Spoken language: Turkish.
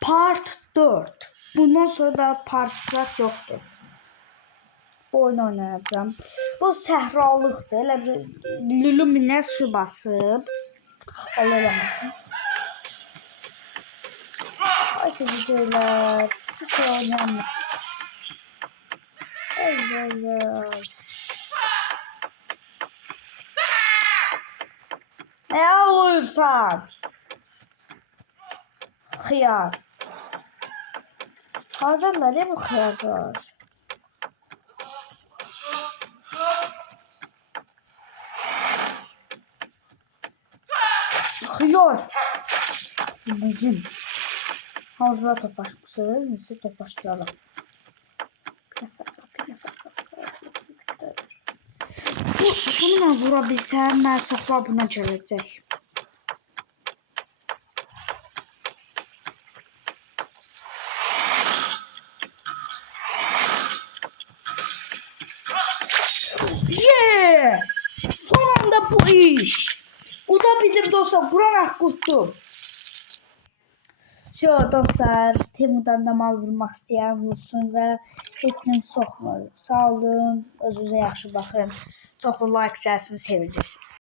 Part 4. Bundan sonra da part yoktur. Bu oyunu oynayacağım. Bu səhralıqdır. Elə bir Lumines basıb. Allah eləməsin. Ay sizcəylər. Bir şey oynamışız. Ay. Ne olursan? Xiyar. Hardan nereye bu xiyarlar? Xiyar. Bizim. Havuzla topaşmışsınız. Neyse topaşlayalım. Plasaka. Bunu vura bilsəm, mən çoxlar buna gələcək. Yeah! Son anda bu iş. Bu da bizim dostlar. Kur'an hakkuttu. Şu dostlar, Temu'dan da mal vurmaq istəyən vursun və heç kim soxmur. Sağ olun, özünüzə yaxşı baxın. Çoxlu like gəlsin, sevilirsiniz.